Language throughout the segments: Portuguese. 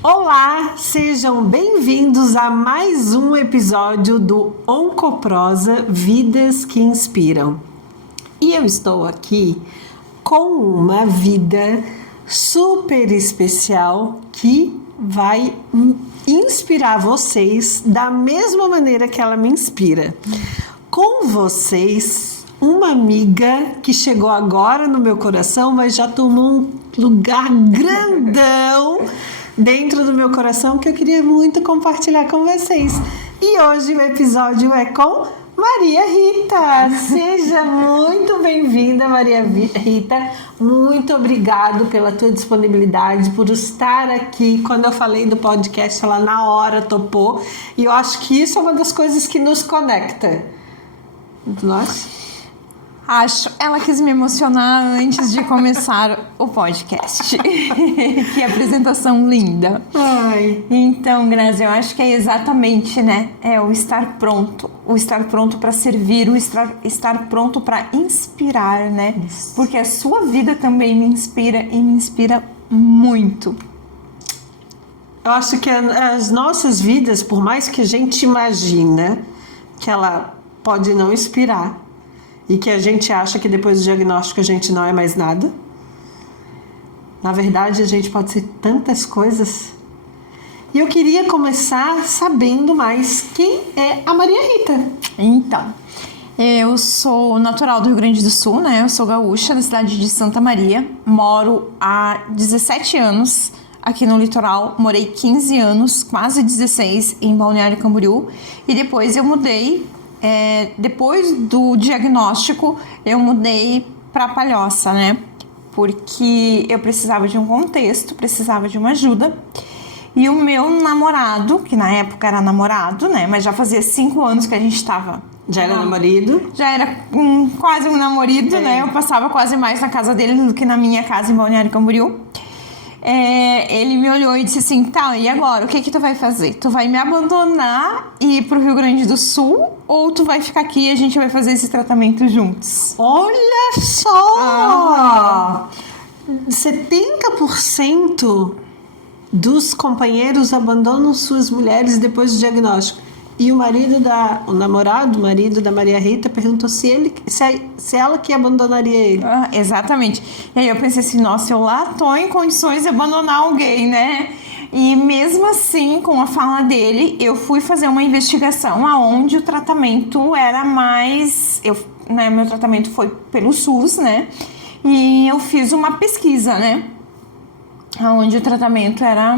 Olá, sejam bem-vindos a mais um episódio do Oncoprosa Vidas que Inspiram. E eu estou aqui com uma vida super especial que vai inspirar vocês da mesma maneira que ela me inspira. Com vocês, uma amiga que chegou agora no meu coração, mas já tomou um lugar grandão dentro do meu coração que eu queria muito compartilhar com vocês. E hoje o episódio é com Maria Rita. Seja muito bem-vinda, Maria Rita. Muito obrigado pela tua disponibilidade, por estar aqui. Quando eu falei do podcast, ela na hora topou. E eu acho que isso é uma das coisas que nos conecta. Nós? Acho. Ela quis me emocionar antes de começar o podcast. Que apresentação linda. Ai. Então, Grazi, eu acho que é exatamente, né? É o estar pronto. O estar pronto para servir, o estar pronto para inspirar, né? Isso. Porque a sua vida também me inspira e me inspira muito. Eu acho que as nossas vidas, por mais que a gente imagina que ela pode não inspirar, e que a gente acha que depois do diagnóstico a gente não é mais nada. Na verdade, a gente pode ser tantas coisas. E eu queria começar sabendo mais quem é a Maria Rita. Então, eu sou natural do Rio Grande do Sul, né? Eu sou gaúcha da cidade de Santa Maria. Moro há 17 anos aqui no litoral. Morei 15 anos, quase 16, em Balneário Camboriú. E depois eu mudei. Depois do diagnóstico, eu mudei para Palhoça, né? Porque eu precisava de um contexto, precisava de uma ajuda. E o meu namorado, que na época era namorado, né? Mas já fazia 5 anos que a gente estava... Já era namorado? Já era quase um namorado, né? Eu passava quase mais na casa dele do que na minha casa em Balneário Camboriú. Ele me olhou e disse assim, tá, e agora? O que tu vai fazer? Tu vai me abandonar e ir pro Rio Grande do Sul ou tu vai ficar aqui e a gente vai fazer esse tratamento juntos? Olha só! 70% dos companheiros abandonam suas mulheres depois do diagnóstico. E o marido o marido da Maria Rita, perguntou se ela que abandonaria ele. Exatamente. E aí eu pensei assim, nossa, eu lá tô em condições de abandonar alguém, né? E mesmo assim, com a fala dele, eu fui fazer uma investigação aonde o tratamento era mais... meu tratamento foi pelo SUS, né? E eu fiz uma pesquisa, né? Onde o tratamento era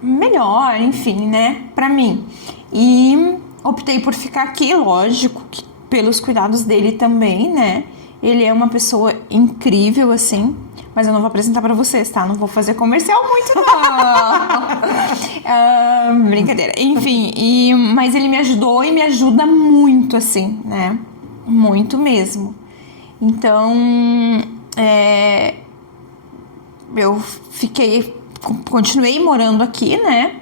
melhor, enfim, né? Pra mim. E optei por ficar aqui, lógico, que pelos cuidados dele também, né? Ele é uma pessoa incrível, assim, mas eu não vou apresentar pra vocês, tá? Não vou fazer comercial muito, não. Brincadeira. Enfim, mas ele me ajudou e me ajuda muito, assim, né? Muito mesmo. Então, eu continuei morando aqui, né?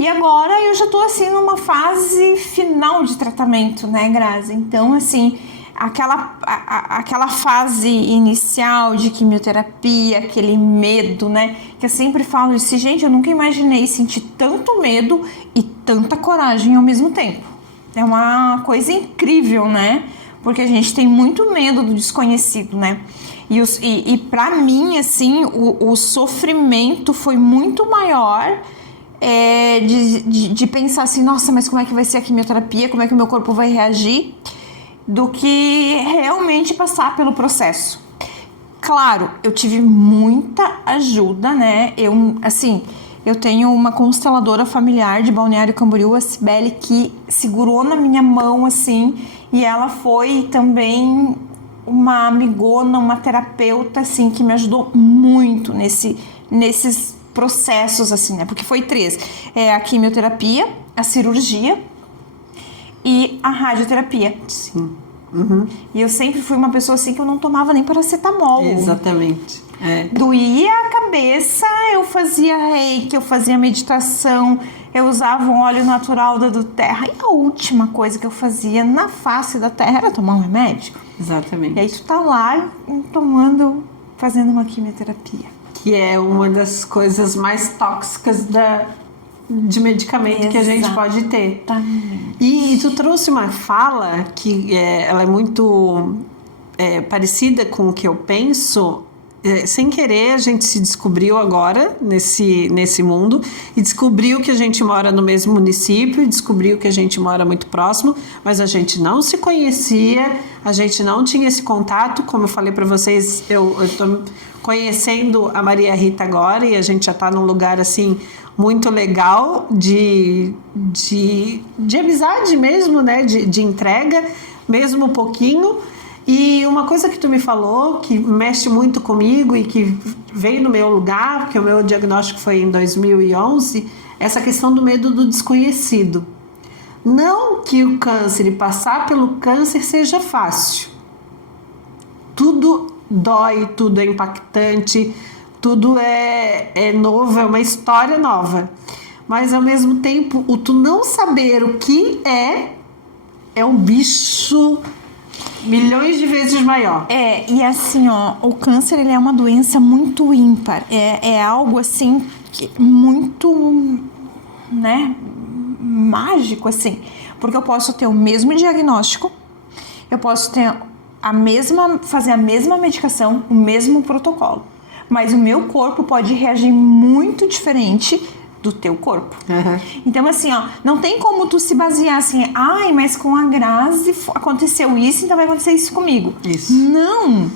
E agora eu já tô assim numa fase final de tratamento, né, Grazi? Então, assim, aquela fase inicial de quimioterapia, aquele medo, né? Que eu sempre falo assim, gente, eu nunca imaginei sentir tanto medo e tanta coragem ao mesmo tempo. É uma coisa incrível, né? Porque a gente tem muito medo do desconhecido, né? E pra mim, assim, o sofrimento foi muito maior... de pensar assim, nossa, mas como é que vai ser a quimioterapia, como é que o meu corpo vai reagir, do que realmente passar pelo processo. Claro, eu tive muita ajuda, né? Eu tenho uma consteladora familiar de Balneário Camboriú, a Cibele, que segurou na minha mão, assim, e ela foi também uma amigona, uma terapeuta, assim, que me ajudou muito nesses processos, assim, né? Porque foi 3. A quimioterapia, a cirurgia e a radioterapia. Sim. Uhum. E eu sempre fui uma pessoa assim que eu não tomava nem paracetamol. Exatamente. Doía a cabeça, eu fazia reiki, eu fazia meditação, eu usava um óleo natural da do Terra. E a última coisa que eu fazia na face da Terra era tomar um remédio. Exatamente. E aí tu tá lá fazendo uma quimioterapia. que é uma das coisas mais tóxicas de medicamento que a gente pode ter. E tu trouxe uma fala que ela é muito parecida com o que eu penso. Sem querer, a gente se descobriu agora nesse mundo e descobriu que a gente mora no mesmo município e descobriu que a gente mora muito próximo, mas a gente não se conhecia, a gente não tinha esse contato. Como eu falei para vocês, eu tô conhecendo a Maria Rita agora e a gente já tá num lugar assim muito legal de amizade mesmo, né? De entrega, mesmo um pouquinho. E uma coisa que tu me falou, que mexe muito comigo e que veio no meu lugar, porque o meu diagnóstico foi em 2011, essa questão do medo do desconhecido. Não que o câncer e passar pelo câncer seja fácil. Tudo dói, tudo é impactante, tudo é novo, é uma história nova. Mas, ao mesmo tempo, o tu não saber o que é um bicho milhões de vezes maior. E assim, ó, o câncer, ele é uma doença muito ímpar. É algo, assim, muito, né, mágico, assim. Porque eu posso ter o mesmo diagnóstico, eu posso ter fazer a mesma medicação, o mesmo protocolo. Mas o meu corpo pode reagir muito diferente do teu corpo. Então, assim, ó, não tem como tu se basear assim, mas com a Grazi aconteceu isso, então vai acontecer isso comigo. Isso. Não,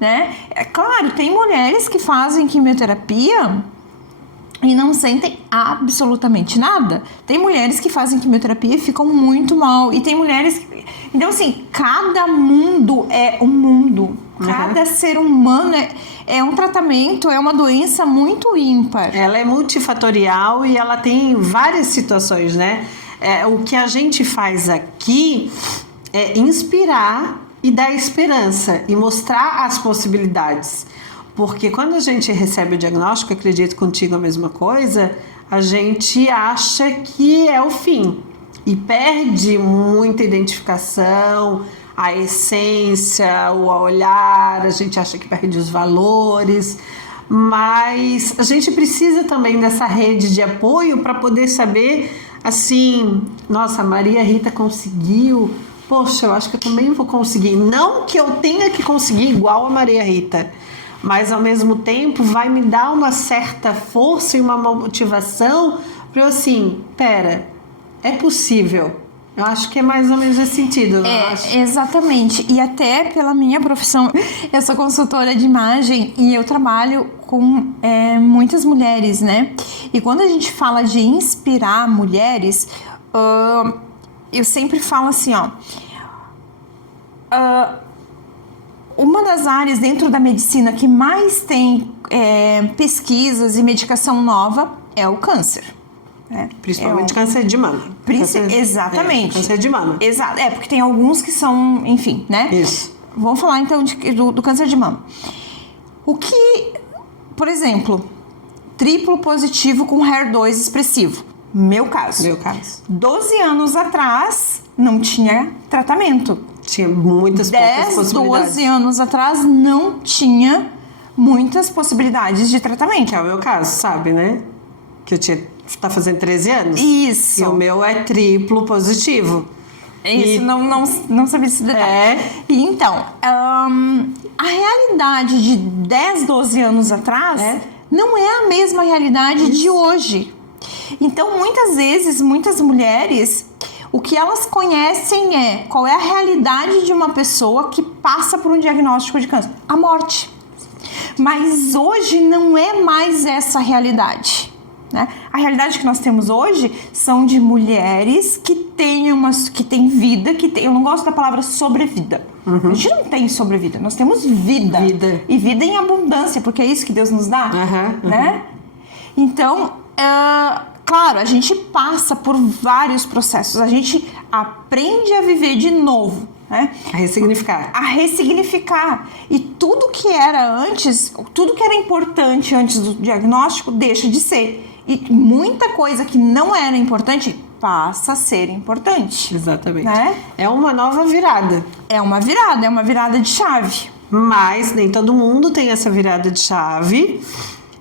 né? É claro, tem mulheres que fazem quimioterapia e não sentem absolutamente nada. Tem mulheres que fazem quimioterapia e ficam muito mal. E tem mulheres que... Então, assim, cada mundo é um mundo. Cada ser humano é um tratamento, é uma doença muito ímpar. Ela é multifatorial e ela tem várias situações, né? O que a gente faz aqui é inspirar e dar esperança e mostrar as possibilidades. Porque quando a gente recebe o diagnóstico, acredito contigo a mesma coisa, a gente acha que é o fim e perde muita identificação, a essência, o olhar, a gente acha que perde os valores, mas a gente precisa também dessa rede de apoio para poder saber, assim, nossa, a Maria Rita conseguiu, poxa, eu acho que eu também vou conseguir. Não que eu tenha que conseguir igual a Maria Rita, mas ao mesmo tempo vai me dar uma certa força e uma motivação para eu, assim, é possível. Eu acho que é mais ou menos esse sentido. Exatamente. E até pela minha profissão, eu sou consultora de imagem e eu trabalho com muitas mulheres, né? E quando a gente fala de inspirar mulheres, eu sempre falo assim, ó. Uma das áreas dentro da medicina que mais tem pesquisas e medicação nova é o câncer. Principalmente câncer de mama. Exatamente. Câncer de mama. Exato. Porque tem alguns que são, enfim, né? Isso. Vamos falar então do câncer de mama. O que, por exemplo, triplo positivo com HER2 expressivo. Meu caso. 12 anos atrás não tinha tratamento. Tinha muitas poucas possibilidades. 12 anos atrás não tinha muitas possibilidades de tratamento. Que é o meu caso, sabe, né? Que eu tá fazendo 13 anos. Isso. E o meu é triplo positivo. Isso, não sabia esse detalhe. E então, a realidade de 10, 12 anos atrás não é a mesma realidade de hoje. Então, muitas vezes, muitas mulheres, o que elas conhecem qual é a realidade de uma pessoa que passa por um diagnóstico de câncer? A morte. Mas hoje não é mais essa realidade. Né? A realidade que nós temos hoje são de mulheres que têm vida, eu não gosto da palavra sobrevida. A gente não tem sobrevida, nós temos vida. E vida em abundância, porque é isso que Deus nos dá. Né? Então, claro, a gente passa por vários processos, a gente aprende a viver de novo. Né? A ressignificar. E tudo que era antes, tudo que era importante antes do diagnóstico deixa de ser. E muita coisa que não era importante passa a ser importante. Exatamente. Né? É uma nova virada. É uma virada de chave. Mas nem todo mundo tem essa virada de chave.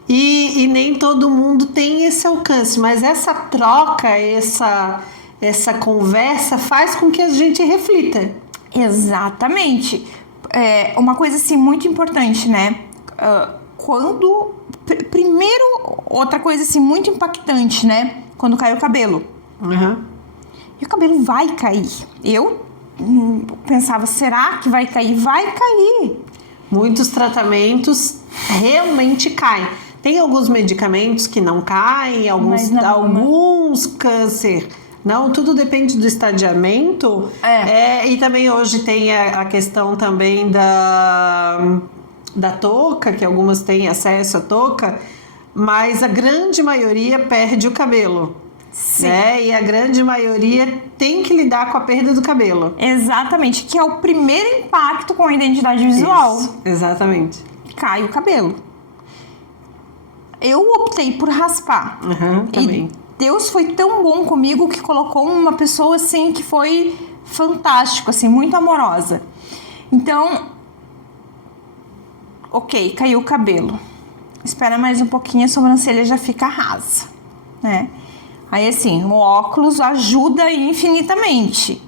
e nem todo mundo tem esse alcance, mas essa troca, essa conversa faz com que a gente reflita. Exatamente. Uma coisa assim muito importante, né? Primeiro, outra coisa assim muito impactante, né? Quando cai o cabelo. Uhum. E o cabelo vai cair. Eu pensava, será que vai cair? Vai cair. Muitos tratamentos realmente caem. Tem alguns medicamentos que não caem, alguns câncer. Não, tudo depende do estadiamento. E também hoje tem a questão também da touca, que algumas têm acesso à touca, mas a grande maioria perde o cabelo. Sim. Né? E a grande maioria tem que lidar com a perda do cabelo. Exatamente, que é o primeiro impacto com a identidade visual. Isso, exatamente. Cai o cabelo. Eu optei por raspar. Também. E Deus foi tão bom comigo que colocou uma pessoa assim que foi fantástico, assim, muito amorosa. Então, ok, caiu o cabelo. Espera mais um pouquinho, a sobrancelha já fica rasa, né? Aí assim, o óculos ajuda infinitamente.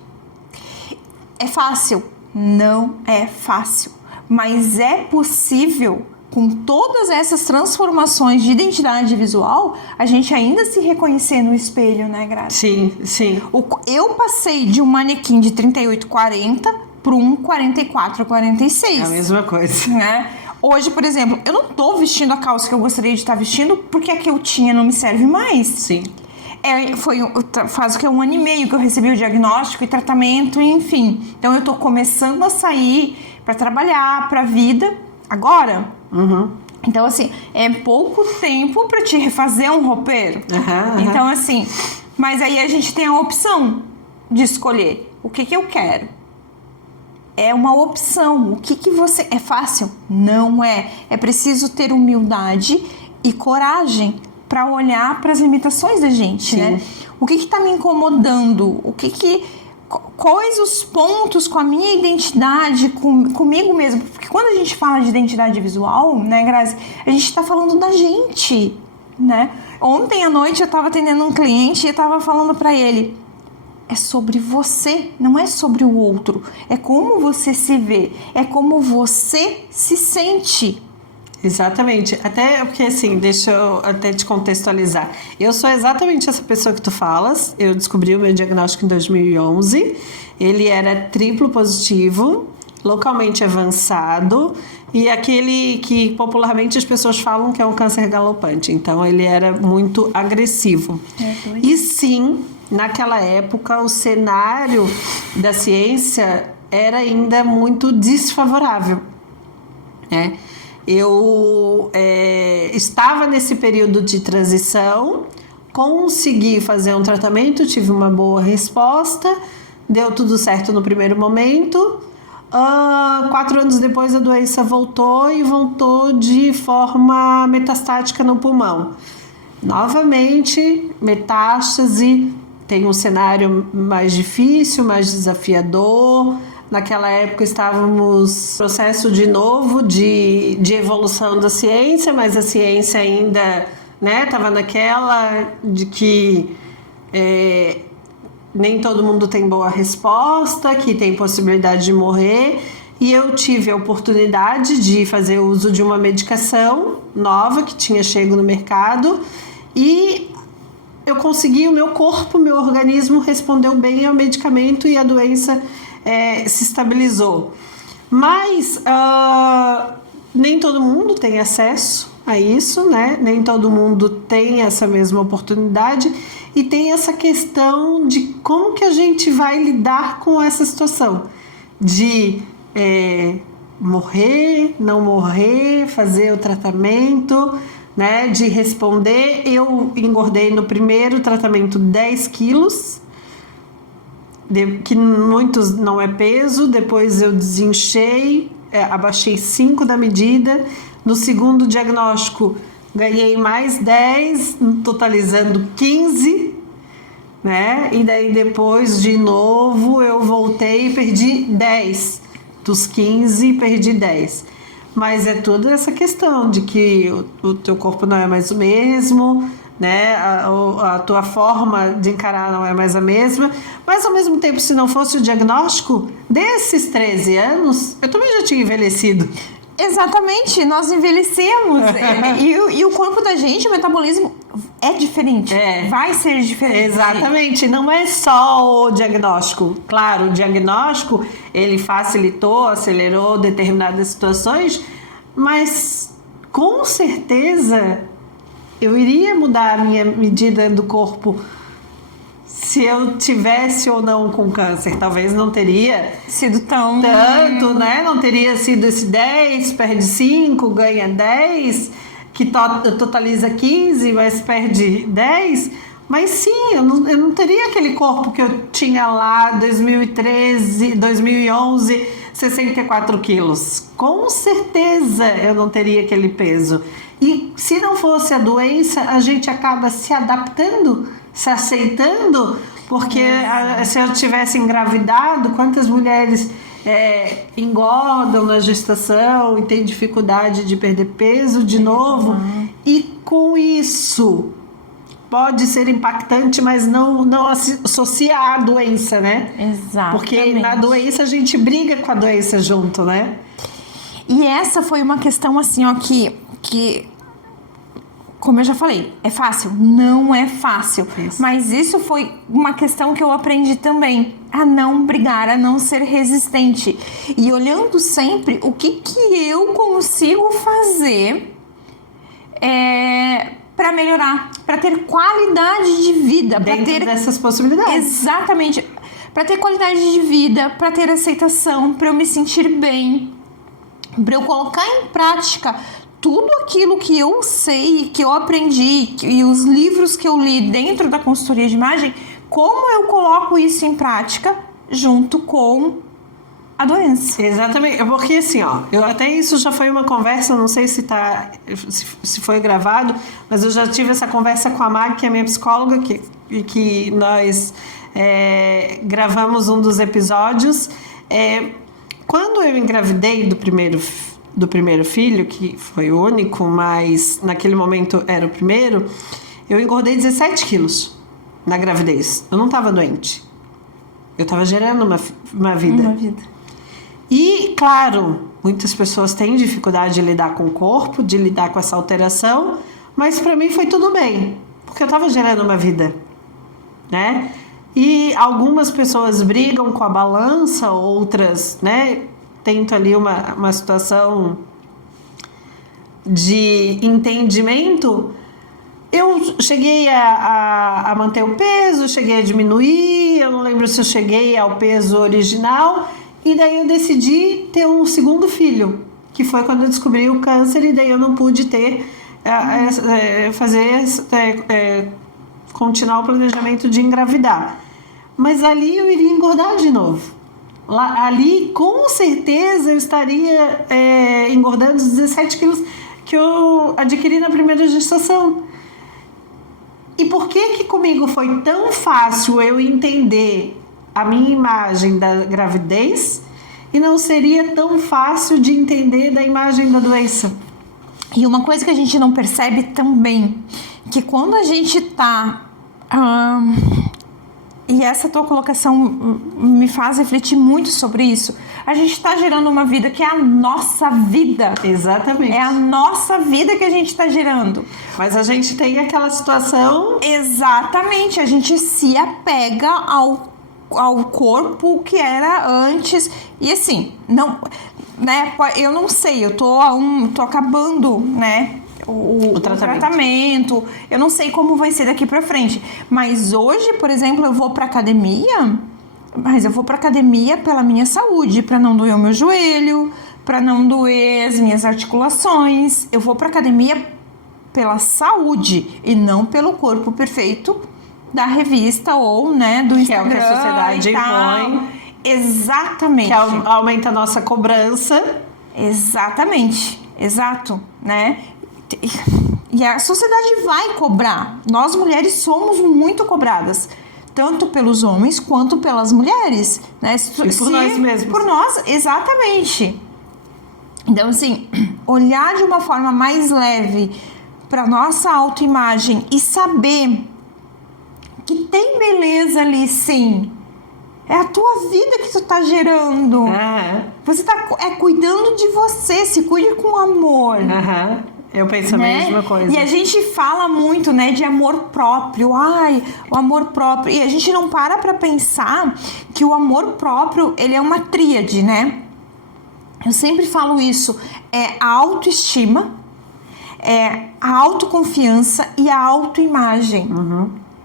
É fácil? Não é fácil, mas é possível. Com todas essas transformações de identidade visual, a gente ainda se reconhecer no espelho, né, Graça? Sim, sim. Eu passei de um manequim de 38, 40 para um 44, 46. É a mesma coisa. Né? Hoje, por exemplo, eu não tô vestindo a calça que eu gostaria de estar vestindo porque a que eu tinha não me serve mais. Sim. Faz o que? 1 ano e meio que eu recebi o diagnóstico e tratamento, enfim. Então, eu tô começando a sair para trabalhar, para a vida, agora. Então, assim, é pouco tempo para te refazer um roupeiro. Então, assim, mas aí a gente tem a opção de escolher o que eu quero. É uma opção. O que você... É fácil? Não é. É preciso ter humildade e coragem para olhar para as limitações da gente, né? O que tá me incomodando? Quais os pontos com a minha identidade, comigo mesmo? Porque quando a gente fala de identidade visual, né, Grazi, a gente tá falando da gente, né? Ontem à noite eu tava atendendo um cliente e eu tava falando para ele, é sobre você, não é sobre o outro. É como você se vê, é como você se sente. Exatamente, até porque assim, deixa eu até te contextualizar. Eu sou exatamente essa pessoa que tu falas. Eu descobri o meu diagnóstico em 2011. Ele era triplo positivo, localmente avançado e aquele que popularmente as pessoas falam que é um câncer galopante. Então ele era muito agressivo. E sim, naquela época o cenário da ciência era ainda muito desfavorável, né? Eu estava nesse período de transição, consegui fazer um tratamento, tive uma boa resposta, deu tudo certo no primeiro momento. 4 anos depois a doença voltou e voltou de forma metastática no pulmão. Novamente, metástase, tem um cenário mais difícil, mais desafiador. Naquela época estávamos em processo de novo de evolução da ciência, mas a ciência ainda estava naquela de que nem todo mundo tem boa resposta, que tem possibilidade de morrer. E eu tive a oportunidade de fazer uso de uma medicação nova que tinha chego no mercado e eu consegui, o meu corpo, meu organismo respondeu bem ao medicamento e a doença se estabilizou. Mas nem todo mundo tem acesso a isso, né? Nem todo mundo tem essa mesma oportunidade e tem essa questão de como que a gente vai lidar com essa situação de morrer, não morrer, fazer o tratamento, né? De responder. Eu engordei no primeiro tratamento 10 quilos, que muitos não é peso. Depois eu desinchei, abaixei 5 da medida. No segundo diagnóstico ganhei mais 10, totalizando 15, né? E daí depois de novo eu voltei e perdi 10. Dos 15 perdi 10. mas é toda essa questão de que o teu corpo não é mais o mesmo, né? A tua forma de encarar não é mais a mesma, mas ao mesmo tempo, se não fosse o diagnóstico desses 13 anos, eu também já tinha envelhecido. Exatamente, nós envelhecemos e o corpo da gente, o metabolismo é diferente, vai ser diferente. Exatamente, não é só o diagnóstico. Claro, o diagnóstico, ele facilitou, acelerou determinadas situações, mas com certeza eu iria mudar a minha medida do corpo se eu tivesse ou não com câncer. Talvez não teria sido tanto, né? Não teria sido esse 10, perde 5, ganha 10, que totaliza 15, mas perde 10. Mas sim, eu não teria aquele corpo que eu tinha lá 2013, 2011, 64 quilos. Com certeza eu não teria aquele peso. E se não fosse a doença, a gente acaba se adaptando, se aceitando, porque se eu tivesse engravidado, quantas mulheres engordam na gestação e têm dificuldade de perder peso de novo, e com isso pode ser impactante, mas não associa à doença, né? Exatamente. Porque na doença a gente briga com a doença junto, né? E essa foi uma questão assim, ó, que como eu já falei, é fácil? Não é fácil. Isso. Mas isso foi uma questão que eu aprendi também. A não brigar, a não ser resistente. E olhando sempre o que eu consigo fazer para melhorar, para ter qualidade de vida. Dentro dessas possibilidades. Exatamente. Para ter qualidade de vida, para ter aceitação, para eu me sentir bem, para eu colocar em prática tudo aquilo que eu sei, que eu aprendi e os livros que eu li dentro da consultoria de imagem, como eu coloco isso em prática junto com a doença. Exatamente, porque assim, ó, até isso já foi uma conversa, não sei se foi gravado, mas eu já tive essa conversa com a Mag, que é minha psicóloga, que nós gravamos um dos episódios. Quando eu engravidei do primeiro filho, que foi o único, mas naquele momento era o primeiro, eu engordei 17 quilos na gravidez. Eu não estava doente. Eu estava gerando uma vida. Uma vida. E, claro, muitas pessoas têm dificuldade de lidar com o corpo, de lidar com essa alteração, mas para mim foi tudo bem, porque eu estava gerando uma vida, né? E algumas pessoas brigam com a balança, outras, né, tentam ali uma situação de entendimento. Eu cheguei a manter o peso, cheguei a diminuir, eu não lembro se eu cheguei ao peso original, e daí eu decidi ter um segundo filho, que foi quando eu descobri o câncer, e daí eu não pude continuar o planejamento de engravidar. Mas ali eu iria engordar de novo. Ali, com certeza, eu estaria engordando os 17 quilos que eu adquiri na primeira gestação. E por que comigo foi tão fácil eu entender a minha imagem da gravidez e não seria tão fácil de entender da imagem da doença? E uma coisa que a gente não percebe também, que quando a gente tá... E essa tua colocação me faz refletir muito sobre isso. A gente está gerando uma vida que é a nossa vida. Exatamente. É a nossa vida que a gente está gerando. Mas a gente tem aquela situação... Exatamente. A gente se apega ao corpo que era antes. E assim, não, né? Eu não sei, eu tô acabando, né? O tratamento, eu não sei como vai ser daqui pra frente, mas hoje, por exemplo, eu vou pra academia, mas eu vou pra academia pela minha saúde, pra não doer o meu joelho, pra não doer as minhas articulações. Eu vou pra academia pela saúde e não pelo corpo perfeito da revista ou, né, do Instagram, que é o que a sociedade impõe. Exatamente. Que aumenta a nossa cobrança. Exatamente, exato, né? E a sociedade vai cobrar. Nós mulheres somos muito cobradas, tanto pelos homens quanto pelas mulheres, né? E por nós mesmos. Por nós, exatamente. Então, assim, olhar de uma forma mais leve para nossa autoimagem e saber que tem beleza ali, sim. É a tua vida que tu tá gerando. Você tá cuidando de você, se cuide com amor. Eu penso a mesma coisa. E a gente fala muito, né, de amor próprio. Ai, o amor próprio. E a gente não para pra pensar que o amor próprio, ele é uma tríade, né? Eu sempre falo isso. É a autoestima, é a autoconfiança e a autoimagem.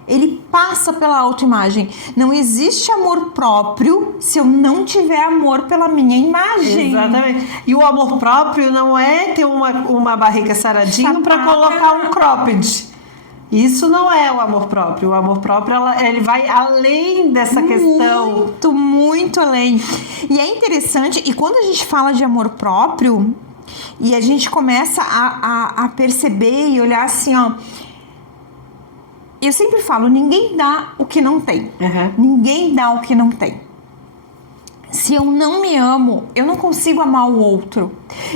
Ele passa pela autoimagem. Não existe amor próprio se eu não tiver amor pela minha imagem. Exatamente. E o amor próprio não é ter uma barriga saradinha para colocar um cropped. Isso não é o amor próprio. O amor próprio, ele vai além dessa questão. Muito, muito além. E é interessante, e quando a gente fala de amor próprio, e a gente começa a perceber e olhar assim, ó. Eu sempre falo, ninguém dá o que não tem. Ninguém dá o que não tem. Se eu não me amo, eu não consigo amar o outro.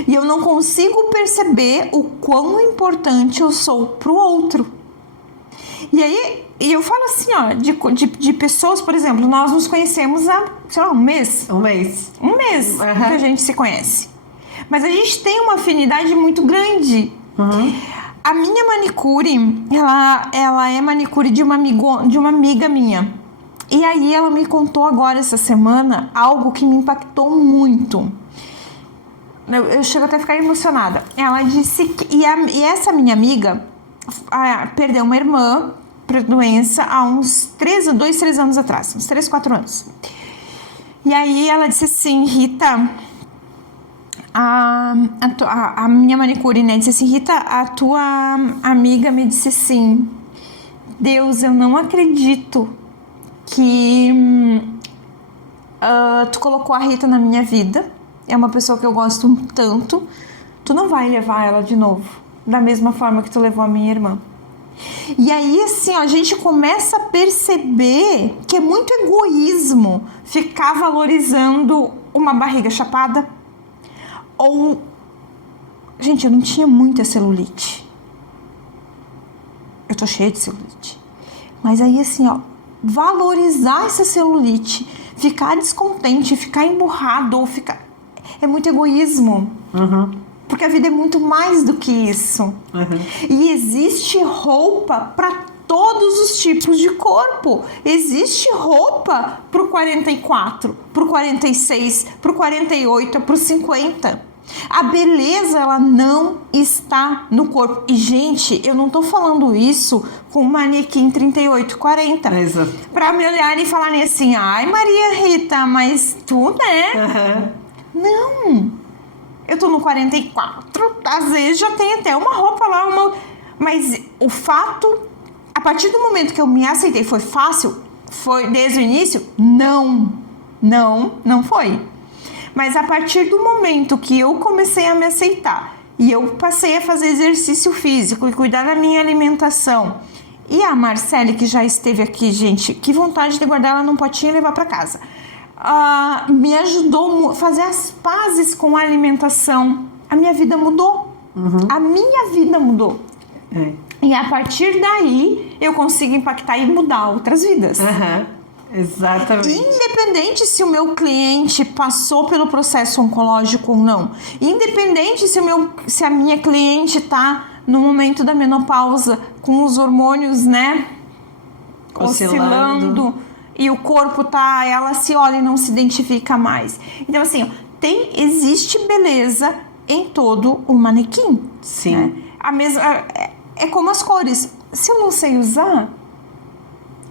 E eu não consigo perceber o quão importante eu sou pro outro. E aí, eu falo assim, ó, de pessoas, por exemplo, nós nos conhecemos há, sei lá, um mês. Um mês Que a gente se conhece. Mas a gente tem uma afinidade muito grande. A minha manicure, ela é manicure de uma amiga minha. E aí ela me contou agora essa semana algo que me impactou muito. Eu chego até a ficar emocionada. Ela disse que... E essa minha amiga perdeu uma irmã por doença há uns 3 anos atrás. Uns 3, 4 anos. E aí ela disse assim, Rita... A minha manicure, né, disse assim, Rita, a tua amiga me disse assim, Deus, eu não acredito que tu colocou a Rita na minha vida, é uma pessoa que eu gosto tanto, tu não vai levar ela de novo, da mesma forma que tu levou a minha irmã. E aí, assim, ó, a gente começa a perceber que é muito egoísmo ficar valorizando uma barriga chapada. Ou, gente, eu não tinha muita celulite. Eu tô cheia de celulite. Mas aí, assim, ó, valorizar essa celulite, ficar descontente, ficar emburrado, ou ficar... É muito egoísmo. Porque a vida é muito mais do que isso. E existe roupa para todos os tipos de corpo. Existe roupa pro 44, pro 46, pro 48, pro 50. A beleza, ela não está no corpo. E, gente, eu não tô falando isso com manequim 38, 40. Exato. Pra me olharem e falarem assim, ai, Maria Rita, mas tu, né? Não. Eu tô no 44, às vezes já tem até uma roupa lá, mas o fato, a partir do momento que eu me aceitei, foi fácil? Foi desde o início? Não foi. Mas a partir do momento que eu comecei a me aceitar e eu passei a fazer exercício físico e cuidar da minha alimentação, e a Marcele, que já esteve aqui, gente, que vontade de guardar ela num potinho e levar para casa, me ajudou a fazer as pazes com a alimentação. A minha vida mudou. A minha vida mudou. E a partir daí eu consigo impactar e mudar outras vidas. Exatamente. Independente se o meu cliente passou pelo processo oncológico ou não. Independente se a minha cliente está no momento da menopausa com os hormônios, né, oscilando e o corpo ela se olha e não se identifica mais. Então, assim, existe beleza em todo o manequim. Sim. Né? É como as cores. Se eu não sei usar,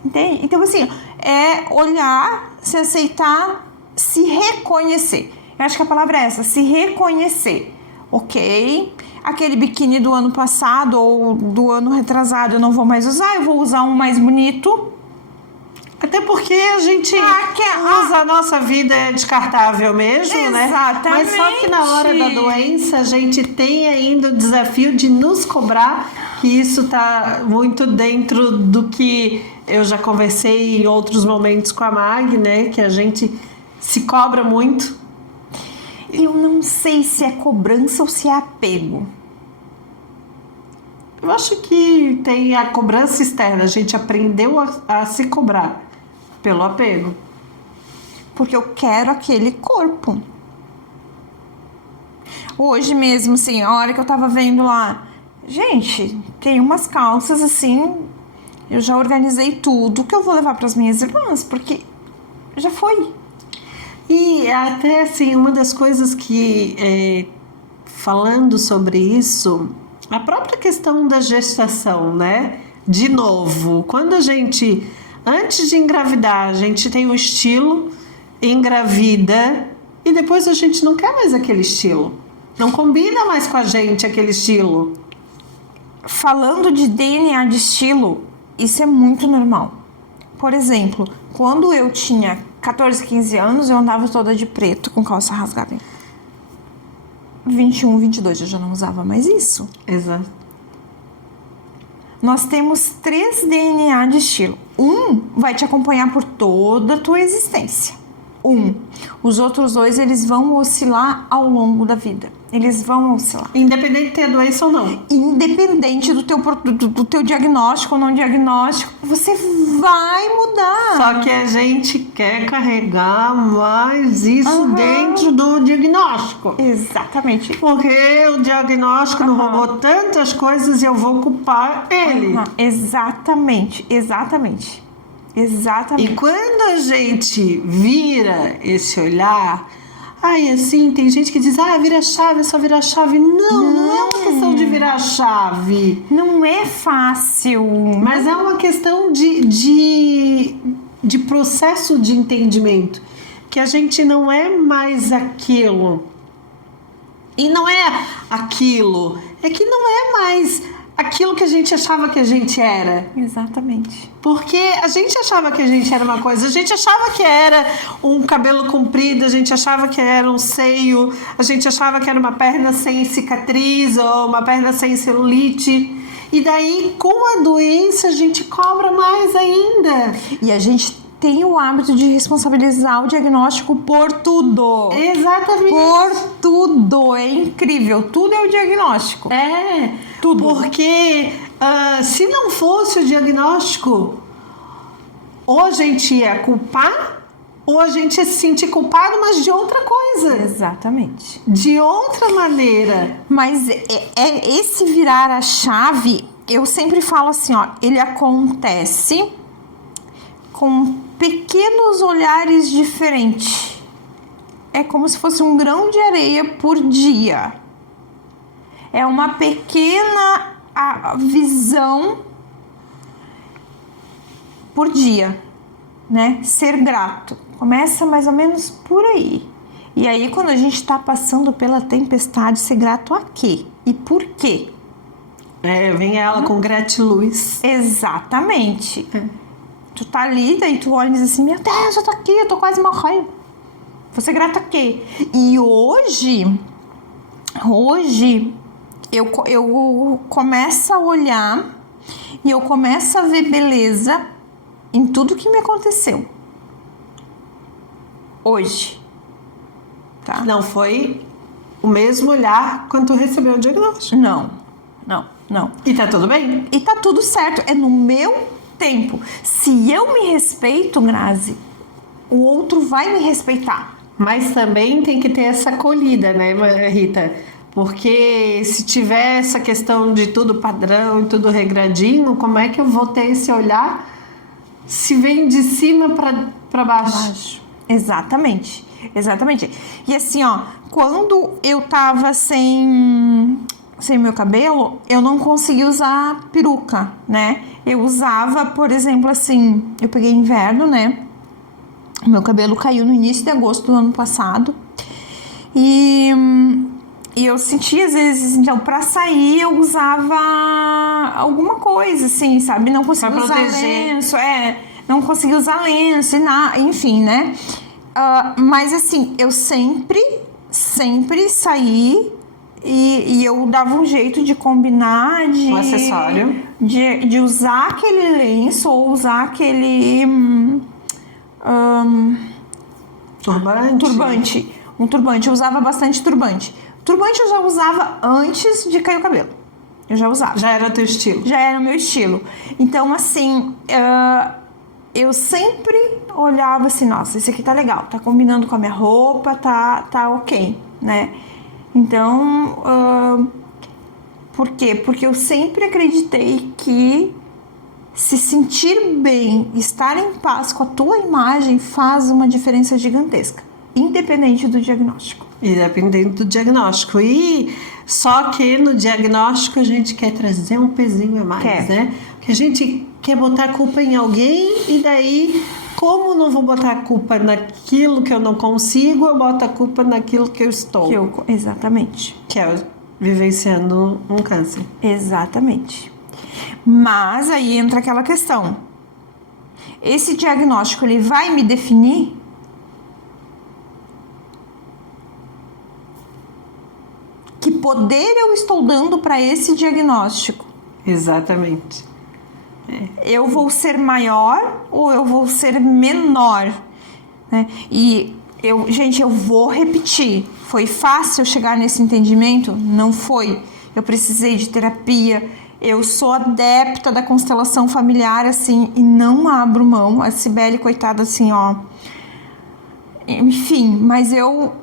entende? Então, assim, é olhar, se aceitar, se reconhecer. Eu acho que a palavra é essa, se reconhecer. Ok, aquele biquíni do ano passado ou do ano retrasado eu não vou mais usar, eu vou usar um mais bonito. Até porque a gente usa a nossa vida descartável mesmo, exatamente, né? Mas só que na hora da doença a gente tem ainda o desafio de nos cobrar, que isso tá muito dentro do que eu já conversei em outros momentos com a Mag, né? Que a gente se cobra muito. Eu não sei se é cobrança ou se é apego. Eu acho que tem a cobrança externa. A gente aprendeu a se cobrar pelo apego. Porque eu quero aquele corpo. Hoje mesmo, assim, a hora que eu tava vendo lá, gente, tem umas calças assim, eu já organizei tudo que eu vou levar para as minhas irmãs, porque já foi. E até assim, uma das coisas que, falando sobre isso, a própria questão da gestação, né? De novo, quando a gente, antes de engravidar, a gente tem o estilo, engravida, e depois a gente não quer mais aquele estilo. Não combina mais com a gente aquele estilo. Falando de DNA de estilo, isso é muito normal. Por exemplo, quando eu tinha 14, 15 anos, eu andava toda de preto com calça rasgada. 21, 22, eu já não usava mais isso. Exato. Nós temos 3 DNA de estilo. Um vai te acompanhar por toda a tua existência. Os outros 2, eles vão oscilar ao longo da vida. Eles vão oscilar. Independente de ter doença ou não. Independente do teu diagnóstico ou não diagnóstico, você vai mudar. Só que a gente quer carregar mais isso dentro do diagnóstico. Exatamente. Porque o diagnóstico não roubou tantas coisas e eu vou culpar ele. Exatamente. E quando a gente vira esse olhar, assim, tem gente que diz, vira a chave, é só virar a chave. Não é uma questão de virar a chave. Não é fácil. Mas é uma questão de processo de entendimento. Que a gente não é mais aquilo. E não é aquilo. É que não é mais aquilo que a gente achava que a gente era. Exatamente. Porque a gente achava que a gente era uma coisa, a gente achava que era um cabelo comprido, a gente achava que era um seio, a gente achava que era uma perna sem cicatriz ou uma perna sem celulite. E daí, com a doença, a gente cobra mais ainda. E a gente tem o hábito de responsabilizar o diagnóstico por tudo. Exatamente. Por tudo. É incrível. Tudo é o diagnóstico. Tudo. Porque se não fosse o diagnóstico, ou a gente ia culpar, ou a gente ia se sentir culpado, mas de outra coisa. Exatamente. De outra maneira. Mas esse virar a chave, eu sempre falo assim, ele acontece com pequenos olhares diferentes. É como se fosse um grão de areia por dia. É uma pequena visão por dia, né? Ser grato. Começa mais ou menos por aí. E aí, quando a gente está passando pela tempestade, ser grato a quê? E por quê? Vem ela com gratiluz. Exatamente. Tu tá ali, daí tu olha e diz assim, meu Deus, eu tô aqui, eu tô quase morrendo. Você grata a quê? E hoje eu começo a olhar e eu começo a ver beleza em tudo que me aconteceu. Hoje. Tá? Não foi o mesmo olhar quando tu recebeu o diagnóstico. Não. E tá tudo bem? E tá tudo certo. É no meu tempo. Se eu me respeito, Grazi, o outro vai me respeitar. Mas também tem que ter essa acolhida, né, Rita? Porque se tiver essa questão de tudo padrão e tudo regradinho, como é que eu vou ter esse olhar se vem de cima para baixo? Exatamente. E assim, quando eu tava sem meu cabelo, eu não conseguia usar peruca, né? Eu usava, por exemplo, assim, eu peguei inverno, né? Meu cabelo caiu no início de agosto do ano passado. E eu sentia, às vezes, então, pra sair, eu usava alguma coisa, assim, sabe? Não conseguia usar lenço, não conseguia usar lenço, enfim, né? Mas, assim, eu sempre saí e eu dava um jeito de combinar, um acessório, de usar aquele lenço ou usar aquele... turbante, um turbante. Eu usava bastante turbante. Turbante eu já usava antes de cair o cabelo. Eu já usava. Já era teu estilo? Já era o meu estilo. Então, assim, eu sempre olhava assim, nossa, esse aqui tá legal, tá combinando com a minha roupa, tá ok, né? Então, por quê? Porque eu sempre acreditei que se sentir bem, estar em paz com a tua imagem faz uma diferença gigantesca, independente do diagnóstico. Independente do diagnóstico. E só que no diagnóstico a gente quer trazer um pezinho a mais, né? Porque a gente quer botar a culpa em alguém e daí, como não vou botar a culpa naquilo que eu não consigo, eu boto a culpa naquilo que eu estou. Exatamente. Que é vivenciando um câncer. Exatamente. Mas aí entra aquela questão. Esse diagnóstico, ele vai me definir? Que poder eu estou dando para esse diagnóstico? Exatamente. Eu vou ser maior ou eu vou ser menor? Né? E gente, eu vou repetir. Foi fácil chegar nesse entendimento? Não foi. Eu precisei de terapia. Eu sou adepta da constelação familiar, assim, e não abro mão. A Cibele, coitada, assim, ó. Enfim, mas eu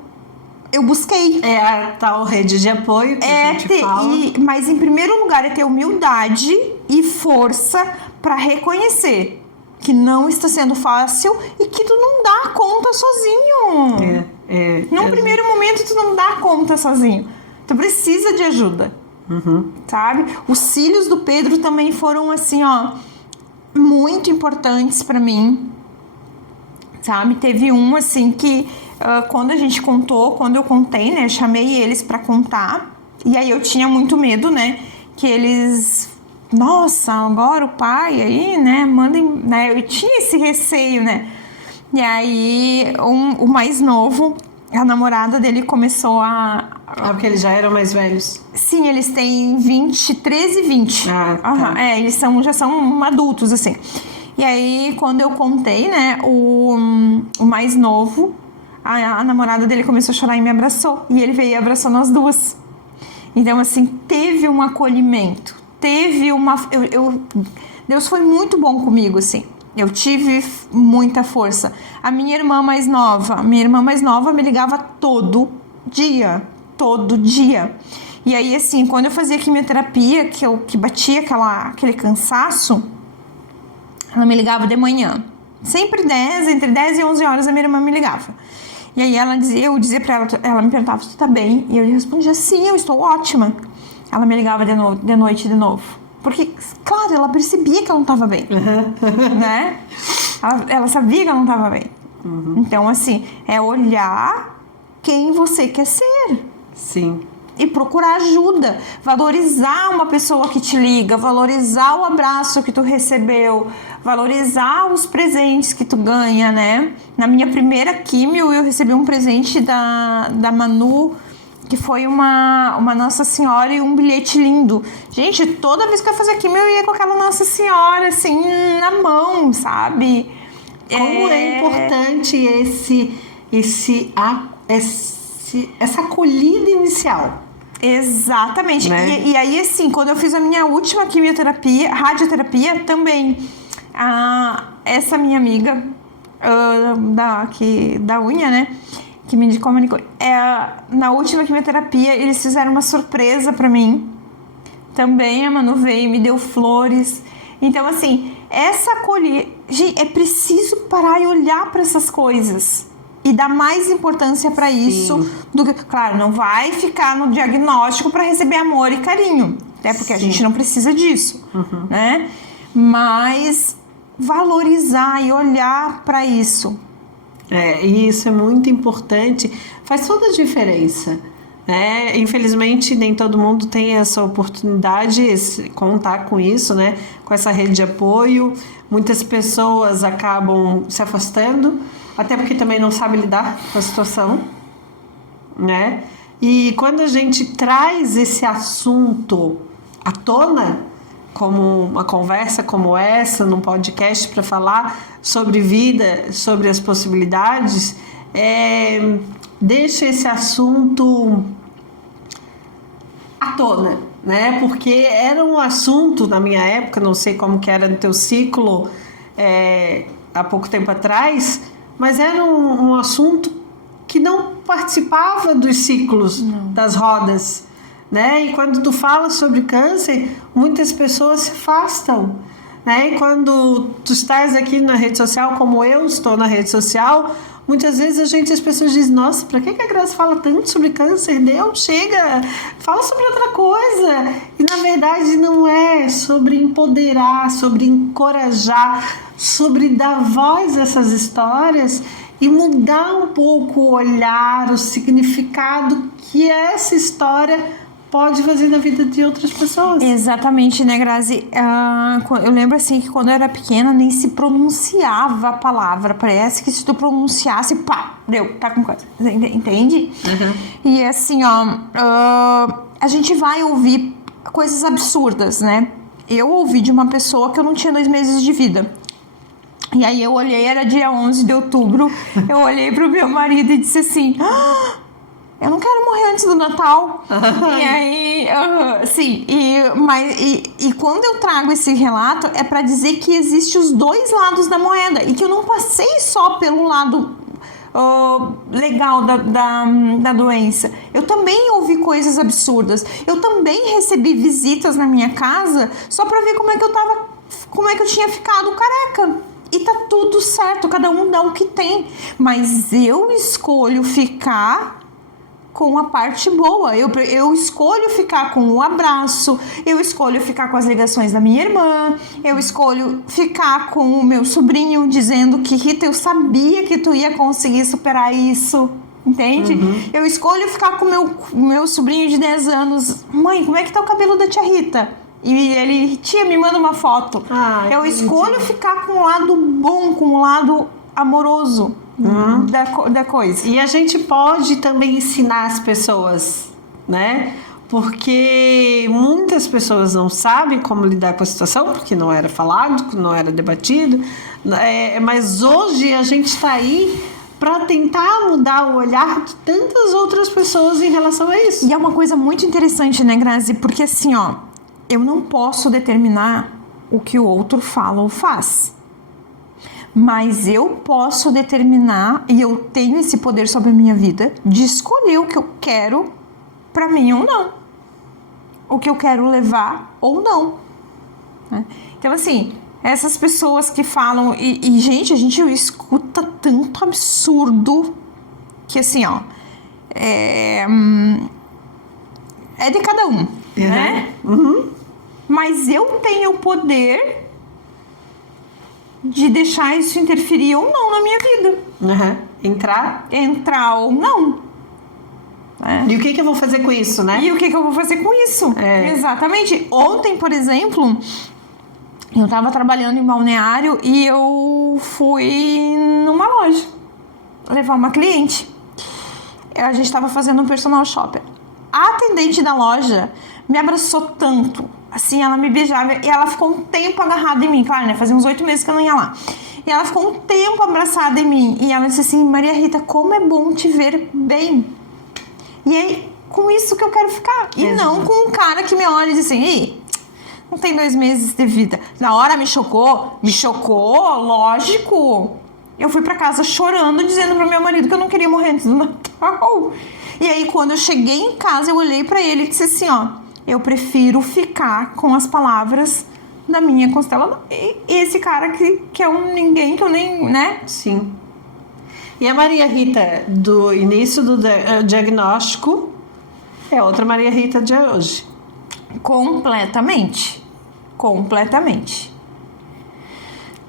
busquei. É a tal rede de apoio que a gente fala. Mas em primeiro lugar é ter humildade e força para reconhecer que não está sendo fácil e que tu não dá conta sozinho. Num primeiro momento tu não dá conta sozinho. Tu precisa de ajuda. Sabe? Os cílios do Pedro também foram assim, ó, muito importantes para mim. Sabe? Teve um assim que quando eu contei, né, chamei eles para contar, e aí eu tinha muito medo, né, que eles, nossa, agora o pai aí, né, mandem, né, eu tinha esse receio, né, e aí o mais novo, a namorada dele começou porque eles já eram mais velhos? Sim, eles têm 13 e 20. Tá. Eles já são adultos, assim. E aí, quando eu contei, né, o mais novo, a namorada dele começou a chorar e me abraçou. E ele veio e abraçou nós duas. Então, assim, teve um acolhimento. Deus foi muito bom comigo, assim. Eu tive muita força. A minha irmã mais nova me ligava todo dia. E aí, assim, quando eu fazia quimioterapia, que batia aquele cansaço, ela me ligava de manhã. Sempre entre 10 e 11 horas a minha irmã me ligava. E aí eu dizia pra ela me perguntava se tu tá bem. E eu respondia, sim, eu estou ótima. Ela me ligava de noite de novo. Porque, claro, ela percebia que eu não estava bem. Né? Ela sabia que eu não estava bem. Então, assim, é olhar quem você quer ser. Sim. E procurar ajuda, valorizar uma pessoa que te liga, valorizar o abraço que tu recebeu, valorizar os presentes que tu ganha, né? Na minha primeira químio, eu recebi um presente da Manu, que foi uma Nossa Senhora e um bilhete lindo. Gente, toda vez que eu fazia químio, eu ia com aquela Nossa Senhora, assim, na mão, sabe? Como é importante essa acolhida inicial. Exatamente. Né? E aí, assim, quando eu fiz a minha última quimioterapia, radioterapia, também, essa minha amiga da unha, né, que me comunicou, na última quimioterapia, eles fizeram uma surpresa pra mim. Também a Manu veio e me deu flores. Então, assim, essa acolhida... Gente, é preciso parar e olhar para essas coisas. E dar mais importância para isso do que... Claro, não vai ficar no diagnóstico para receber amor e carinho. Até porque a gente não precisa disso, né? Mas valorizar e olhar para isso. E isso é muito importante. Faz toda a diferença. Infelizmente, nem todo mundo tem essa oportunidade, contar com isso, né? Com essa rede de apoio. Muitas pessoas acabam se afastando, até porque também não sabe lidar com a situação, né? E quando a gente traz esse assunto à tona, como uma conversa como essa, num podcast para falar sobre vida, sobre as possibilidades, deixa esse assunto à tona, né? Porque era um assunto na minha época, não sei como que era no teu ciclo há pouco tempo atrás, mas era um assunto que não participava dos ciclos das rodas, né? E quando tu fala sobre câncer, muitas pessoas se afastam, né? E quando tu estás aqui na rede social, como eu estou na rede social, muitas vezes as pessoas dizem, nossa, pra que a Graça fala tanto sobre câncer? Deus, chega, fala sobre outra coisa. E na verdade não é sobre empoderar, sobre encorajar, sobre dar voz a essas histórias e mudar um pouco o olhar, o significado que essa história pode fazer na vida de outras pessoas. Exatamente, né, Grazi? Eu lembro assim que quando eu era pequena nem se pronunciava a palavra. Parece que se tu pronunciasse, pá, deu, tá com coisa. Entende? Uhum. E assim, a gente vai ouvir coisas absurdas, né? Eu ouvi de uma pessoa que eu não tinha 2 meses de vida. E aí eu olhei, era dia 11 de outubro, eu olhei pro meu marido e disse assim... eu não quero morrer antes do Natal. E aí, sim, e quando eu trago esse relato é para dizer que existe os 2 lados da moeda e que eu não passei só pelo lado legal da doença. Eu também ouvi coisas absurdas. Eu também recebi visitas na minha casa só para ver como é que eu tinha ficado careca. E tá tudo certo, cada um dá o que tem. Mas eu escolho ficar com a parte boa, eu escolho ficar com o abraço, eu escolho ficar com as ligações da minha irmã, eu escolho ficar com o meu sobrinho dizendo que Rita, eu sabia que tu ia conseguir superar isso, entende? Uhum. Eu escolho ficar com o meu sobrinho de 10 anos, mãe, como é que tá o cabelo da tia Rita? E ele, tia, me manda uma foto. Eu escolho ficar com o lado bom, com o lado amoroso. Da coisa. E a gente pode também ensinar as pessoas, né? Porque muitas pessoas não sabem como lidar com a situação, porque não era falado, não era debatido. Mas hoje a gente está aí para tentar mudar o olhar de tantas outras pessoas em relação a isso. E é uma coisa muito interessante, né, Grazi? Porque assim, eu não posso determinar o que o outro fala ou faz. Mas eu posso determinar, e eu tenho esse poder sobre a minha vida, de escolher o que eu quero pra mim ou não. O que eu quero levar ou não. Né? Então, assim, essas pessoas que falam... E gente, a gente escuta tanto absurdo que, assim, é de cada um, né? Uhum. Mas eu tenho o poder de deixar isso interferir ou não na minha vida. Uhum. Entrar ou não. E o que eu vou fazer com isso, né? E o que eu vou fazer com isso? Exatamente. Ontem, por exemplo, eu tava trabalhando em Balneário e eu fui numa loja levar uma cliente. A gente tava fazendo um personal shopper. A atendente da loja me abraçou tanto, assim, ela me beijava e ela ficou um tempo agarrada em mim, claro, né, fazia uns 8 meses que eu não ia lá, e ela ficou um tempo abraçada em mim, e ela disse assim, Maria Rita, como é bom te ver bem, e é com isso que eu quero ficar, e não com um cara que me olha e diz assim, ei, não tem 2 meses de vida, na hora me chocou, lógico, eu fui pra casa chorando, dizendo pro meu marido que eu não queria morrer antes do Natal, e aí quando eu cheguei em casa, eu olhei pra ele e disse assim, eu prefiro ficar com as palavras da minha consteladora. E esse cara que é um ninguém, que eu nem, né? Sim. E a Maria Rita do início do diagnóstico é outra Maria Rita de hoje. Completamente.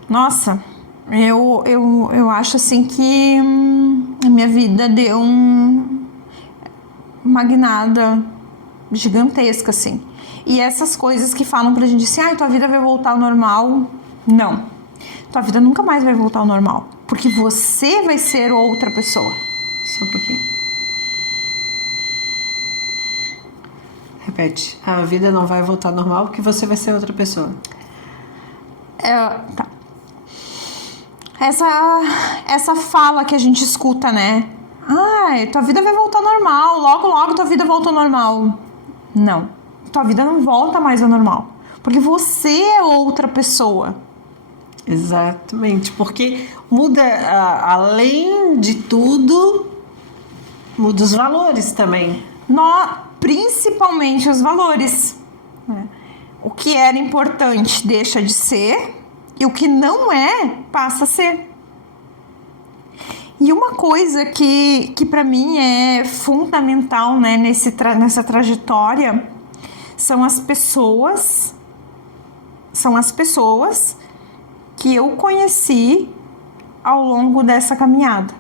Nossa, eu acho assim que a minha vida deu uma guinada gigantesca, assim. E essas coisas que falam pra gente assim, tua vida vai voltar ao normal. Não. Tua vida nunca mais vai voltar ao normal. Porque você vai ser outra pessoa. Só um pouquinho. Repete. A vida não vai voltar ao normal porque você vai ser outra pessoa. Tá. Essa fala que a gente escuta, né? tua vida vai voltar ao normal, logo, logo tua vida volta ao normal. Não, tua vida não volta mais ao normal, porque você é outra pessoa. Exatamente, porque muda, além de tudo, muda os valores também. Principalmente os valores, né? O que era importante deixa de ser e o que não é passa a ser. E uma coisa que para mim é fundamental, né, nessa trajetória são as pessoas que eu conheci ao longo dessa caminhada.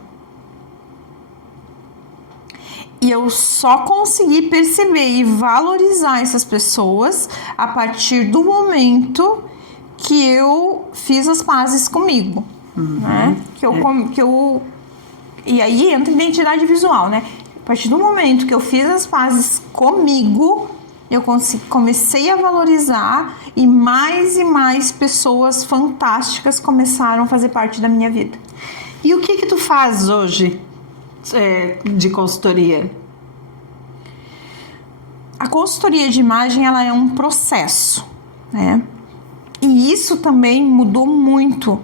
E eu só consegui perceber e valorizar essas pessoas a partir do momento que eu fiz as pazes comigo, né? E aí entra a identidade visual, né? A partir do momento que eu fiz as pazes comigo, eu comecei a valorizar e mais pessoas fantásticas começaram a fazer parte da minha vida. E o que tu faz hoje de consultoria? A consultoria de imagem, ela é um processo, né? E isso também mudou muito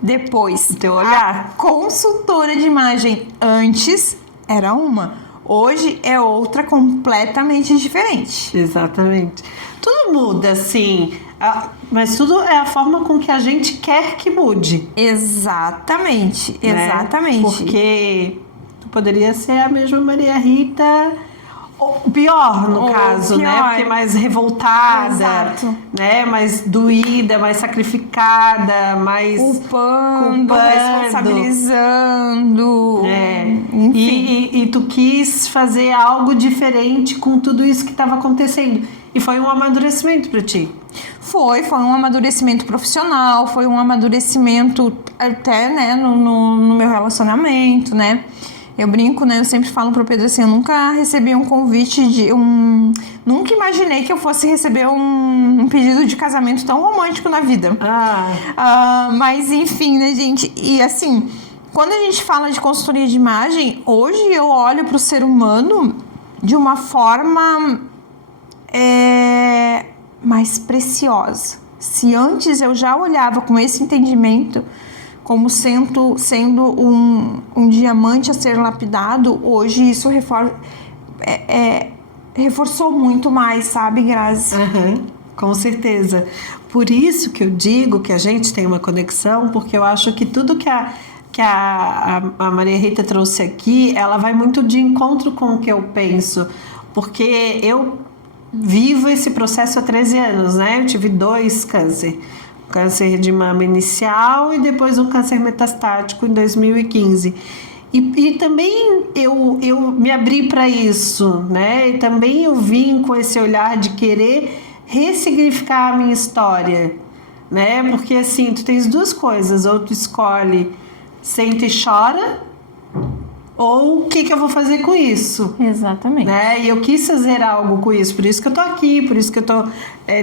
depois. Teu olhar. A consultora de imagem antes era uma, hoje é outra completamente diferente. Exatamente. Tudo muda, assim, mas tudo é a forma com que a gente quer que mude. Exatamente, né? exatamente. Porque tu poderia ser a mesma Maria Rita, ou pior no caso, pior. né? Porque mais revoltada, Exato. né? Mais doída, mais sacrificada, mais Culpando, responsabilizando. Enfim. E tu quis fazer algo diferente com tudo isso que estava acontecendo. E foi um amadurecimento para ti. Foi um amadurecimento profissional, foi um amadurecimento até, né, no meu relacionamento, né? Eu brinco, né? Eu sempre falo pro Pedro assim, eu nunca recebi um convite nunca imaginei que eu fosse receber um pedido de casamento tão romântico na vida. Mas enfim, né, gente? E assim, quando a gente fala de consultoria de imagem, hoje eu olho pro ser humano de uma forma mais preciosa. Se antes eu já olhava com esse entendimento como sendo um diamante a ser lapidado, hoje isso reforçou muito mais, sabe, Grazi? Com certeza. Por isso que eu digo que a gente tem uma conexão, porque eu acho que tudo que a Maria Rita trouxe aqui, ela vai muito de encontro com o que eu penso, porque eu vivo esse processo há 13 anos, né? Eu tive 2 câncer de mama inicial e depois um câncer metastático em 2015. E também eu me abri para isso, né? E também eu vim com esse olhar de querer ressignificar a minha história, né? Porque assim, tu tens 2 coisas, ou tu escolhe senta e chora, ou o que eu vou fazer com isso? Exatamente. Né? E eu quis fazer algo com isso, por isso que eu tô aqui, por isso que eu tô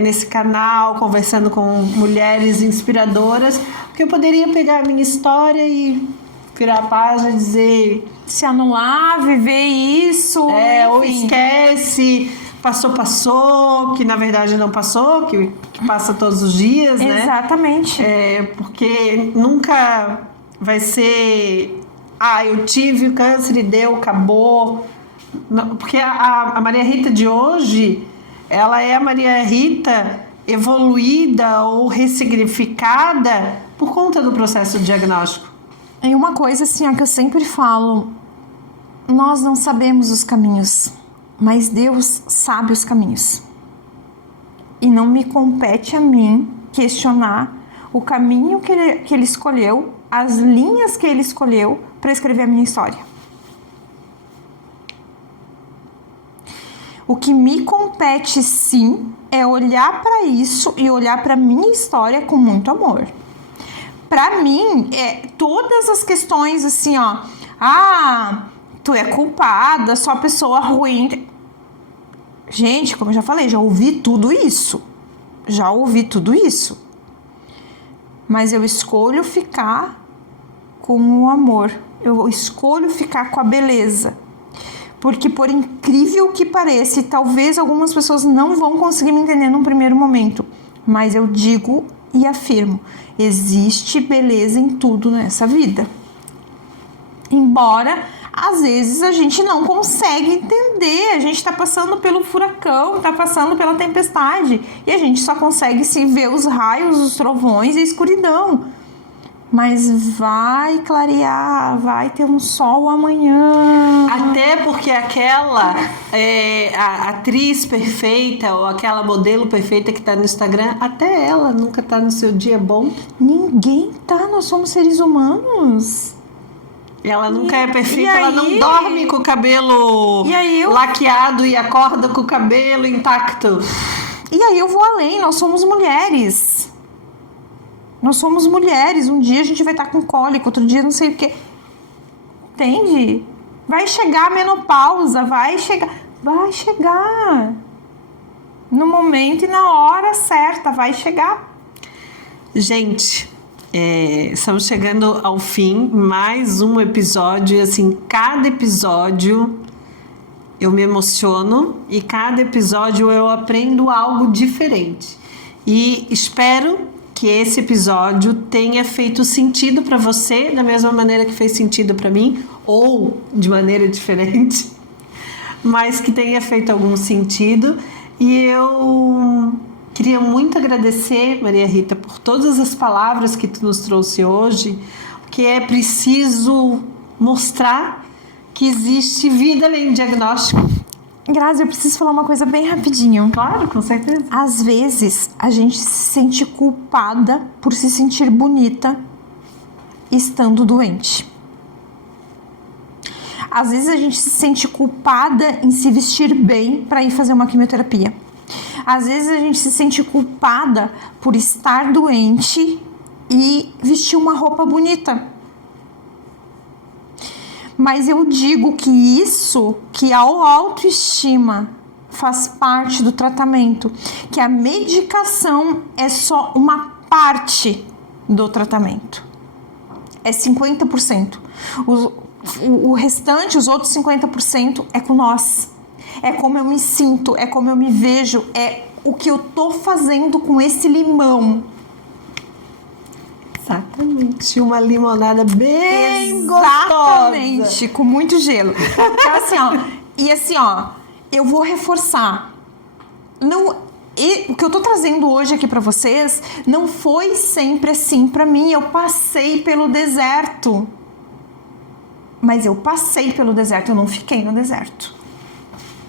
nesse canal, conversando com mulheres inspiradoras, porque eu poderia pegar a minha história e virar a página e dizer... Se anular, viver isso, ou esquece, passou, que na verdade não passou, que passa todos os dias, né? Exatamente. Porque nunca vai ser... eu tive o câncer e deu, acabou. Não, porque a Maria Rita de hoje, ela é a Maria Rita evoluída ou ressignificada por conta do processo de diagnóstico. E uma coisa assim, que eu sempre falo, nós não sabemos os caminhos, mas Deus sabe os caminhos. E não me compete a mim questionar o caminho que ele escolheu, as linhas que ele escolheu para escrever a minha história. O que me compete, sim, é olhar para isso e olhar para minha história com muito amor. Para mim, todas as questões assim, tu é culpada, só pessoa ruim. Gente, como eu já falei, já ouvi tudo isso. Mas eu escolho ficar com o amor. Eu escolho ficar com a beleza. Porque por incrível que pareça, e talvez algumas pessoas não vão conseguir me entender num primeiro momento, mas eu digo e afirmo, existe beleza em tudo nessa vida. Embora, às vezes, a gente não consegue entender, a gente tá passando pelo furacão, tá passando pela tempestade, e a gente só consegue ver os raios, os trovões e a escuridão. Mas vai clarear, vai ter um sol amanhã. Até porque aquela a atriz perfeita ou aquela modelo perfeita que tá no Instagram, até ela nunca tá no seu dia bom. Ninguém tá, nós somos seres humanos. Ela nunca é perfeita, ela não dorme com o cabelo laqueado e acorda com o cabelo intacto. E aí eu vou além, nós somos mulheres. Nós somos mulheres, um dia a gente vai estar com cólica, outro dia não sei o que. Entende? Vai chegar a menopausa, vai chegar. No momento e na hora certa, vai chegar. Gente, estamos chegando ao fim, mais um episódio, e assim, cada episódio eu me emociono e cada episódio eu aprendo algo diferente. E espero que esse episódio tenha feito sentido para você da mesma maneira que fez sentido para mim, ou de maneira diferente, mas que tenha feito algum sentido. E eu queria muito agradecer, Maria Rita, por todas as palavras que tu nos trouxe hoje, porque é preciso mostrar que existe vida além do diagnóstico. Grazi, eu preciso falar uma coisa bem rapidinho. Claro, com certeza. Às vezes, a gente se sente culpada por se sentir bonita estando doente. Às vezes, a gente se sente culpada em se vestir bem para ir fazer uma quimioterapia. Às vezes, a gente se sente culpada por estar doente e vestir uma roupa bonita. Mas eu digo que a autoestima faz parte do tratamento, que a medicação é só uma parte do tratamento. É 50%. O restante, os outros 50% é com nós. É como eu me sinto, é como eu me vejo, é o que eu tô fazendo com esse limão. Exatamente, uma limonada bem gostosa. Exatamente, com muito gelo. Então assim, ó, eu vou reforçar. O que eu tô trazendo hoje aqui pra vocês não foi sempre assim pra mim. Eu passei pelo deserto. Mas eu passei pelo deserto, eu não fiquei no deserto.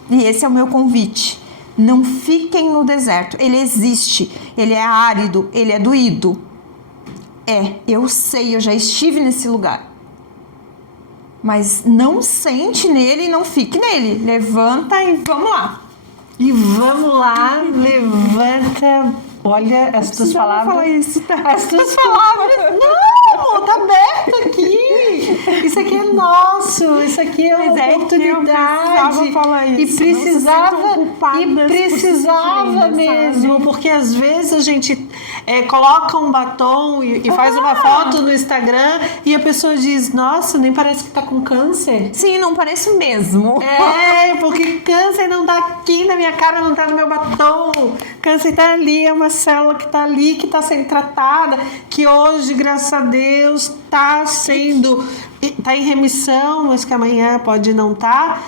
E esse é o meu convite. Não fiquem no deserto. Ele existe, ele é árido, ele é doído. Eu sei, eu já estive nesse lugar. Mas não sente nele e não fique nele. Levanta e vamos lá. E vamos lá, levanta. Olha, as tuas palavras. Falar isso, tá? As tuas palavras. Não, tá aberto aqui. Isso aqui é nosso. Isso aqui é uma oportunidade. Eu falar isso. E precisava mesmo, sabe? Porque às vezes a gente coloca um batom e faz uma foto no Instagram e a pessoa diz: nossa, nem parece que tá com câncer. Sim, não parece mesmo. Porque câncer não tá aqui na minha cara, não tá no meu batom. Câncer tá ali, é uma célula que tá ali, que tá sendo tratada, que hoje, graças a Deus, tá em remissão, mas que amanhã pode não estar.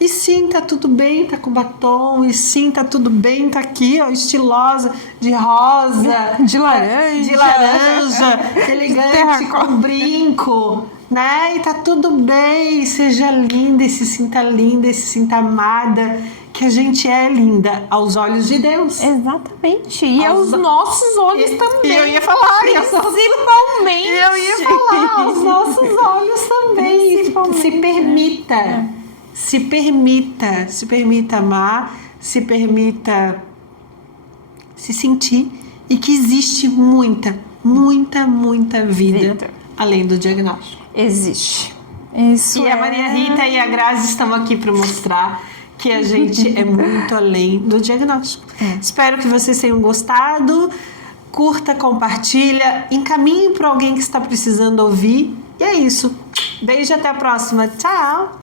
E sim, tá tudo bem, tá com batom. E sim, tá tudo bem, tá aqui, ó, estilosa, de rosa, de laranja, elegante, com brinco, né? E tá tudo bem, seja linda, e se sinta amada, que a gente é linda aos olhos de Deus. Exatamente. E aos nossos olhos também. Eu ia falar. Principalmente. Eu ia falar, aos nossos olhos também. Se permita amar, se permita se sentir, e que existe muita vida além do diagnóstico. Existe. Isso. E a Maria Rita e a Grazi estão aqui para mostrar que a gente é muito além do diagnóstico. Espero que vocês tenham gostado. Curta, compartilha, encaminhe para alguém que está precisando ouvir E é isso. Beijo, até a próxima. Tchau!